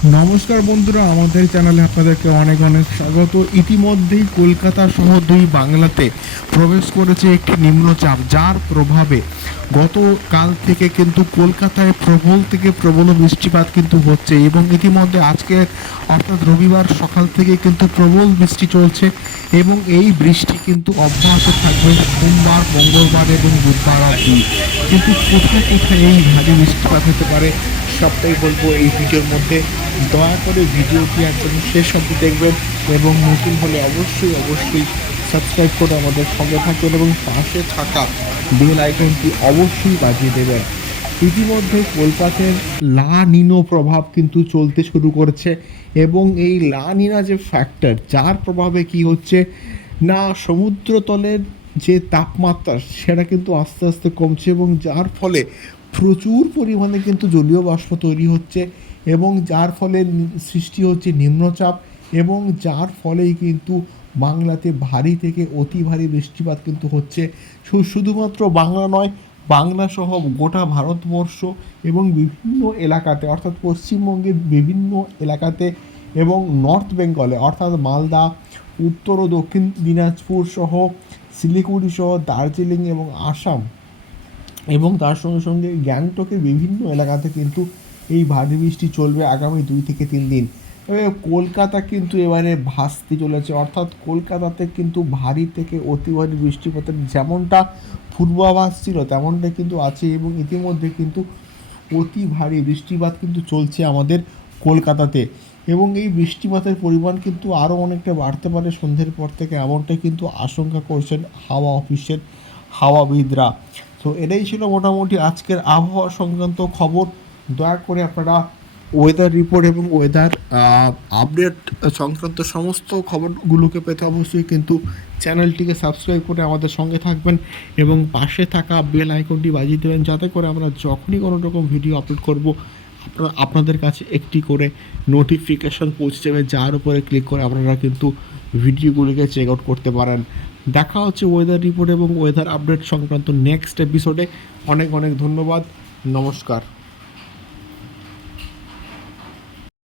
নমস্কার বন্ধুরা, আমাদের চ্যানেলে আপনাদেরকে অনেক অনেক স্বাগত। ইতিমধ্যেই কলকাতা সহ দুই বাংলাতে প্রবেশ করেছে একটি নিম্নচাপ, যার প্রভাবে গতকাল থেকে কিন্তু কলকাতায় প্রবল থেকে প্রবল বৃষ্টিপাত কিন্তু হচ্ছে এবং ইতিমধ্যে আজকে, অর্থাৎ রবিবার সকাল থেকে কিন্তু প্রবল বৃষ্টি চলছে এবং এই বৃষ্টি কিন্তু অব্যাহত থাকবে সোমবার, মঙ্গলবার এবং বুধবার অবধি কিন্তু কোথায় কোথায় এই ভারী বৃষ্টিপাত হতে পারে সবটাই বলব এই ভিডিওর মধ্যে। দয়া করে ভিডিওটি একদম শেষ অবধি দেখবেন এবং নতুন হলে অবশ্যই অবশ্যই সাবস্ক্রাইব করে আমাদের সঙ্গে থাকবেন এবং পাশে থাকা বেল আইকনটি অবশ্যই বাজিয়ে দেবেন। ইতিমধ্যে কলকাতার লা নিনো প্রভাব কিন্তু চলতে শুরু করেছে এবং এই লা নিনা যে ফ্যাক্টর যার প্রভাবে কি হচ্ছে? না, সমুদ্রতলের যে তাপমাত্রা, সেটা কিন্তু আস্তে আস্তে কমছে এবং যার ফলে প্রচুর পরিমাণে কিন্তু জলীয় বাষ্প তৈরি হচ্ছে এবং যার ফলে সৃষ্টি হচ্ছে নিম্নচাপ এবং যার ফলেই কিন্তু বাংলাতে ভারী থেকে অতি ভারী বৃষ্টিপাত কিন্তু হচ্ছে। শুধুমাত্র বাংলা নয়, বাংলা সহ গোটা ভারতবর্ষ এবং বিভিন্ন এলাকাতে, অর্থাৎ পশ্চিমবঙ্গের বিভিন্ন এলাকাতে এবং নর্থ বেঙ্গলে, অর্থাৎ মালদা, উত্তর ও দক্ষিণ দিনাজপুর সহ শিলিগুড়ি সহ দার্জিলিং এবং আসাম এবং তার সঙ্গে সঙ্গে গ্যাংটকের বিভিন্ন এলাকাতে কিন্তু এই ভারী বৃষ্টি চলবে আগামী দুই থেকে তিন দিন। কলকাতা কিন্তু এবারে ভাসতে চলেছে। অর্থাৎ কলকাতাতে কিন্তু ভারী থেকে অতি ভারী বৃষ্টিপাতের যেমনটা পূর্বাভাস ছিল, তেমনটা কিন্তু আছে এবং ইতিমধ্যে কিন্তু অতি ভারী বৃষ্টিপাত কিন্তু চলছে আমাদের কলকাতাতে। এবং এই বৃষ্টিপাতের পরিমাণ কিন্তু আরও অনেকটা বাড়তে পারে। সন্ধ্যের পর থেকে এমনটাই কিন্তু আশঙ্কা করছেন হাওয়া অফিসের হাওয়াবিদরা। তো এটাই ছিল মোটামুটি আজকের আবহাওয়া সংক্রান্ত খবর। দয়া করে আপনারা ওয়েদার রিপোর্ট এবং ওয়েদার আপডেট সংক্রান্ত সমস্ত খবরগুলোকে পেতে অবশ্যই কিন্তু চ্যানেলটিকে সাবস্ক্রাইব করে আমাদের সঙ্গে থাকবেন এবং পাশে থাকা বেল আইকনটি বাজিয়ে দেবেন যাতে করে আমরা যখনই কোনো রকম ভিডিও আপলোড করব, আপনারা, আপনাদের কাছে একটি করে নোটিফিকেশন পৌঁছে যাবে, যার উপরে ক্লিক করে আপনারা কিন্তু ভিডিওগুলিকে চেক আউট করতে পারেন। দেখা হচ্ছে ওয়েদার রিপোর্ট এবং ওয়েদার আপডেট সংক্রান্ত নেক্সট এপিসোডে অনেক অনেক ধন্যবাদ। নমস্কার।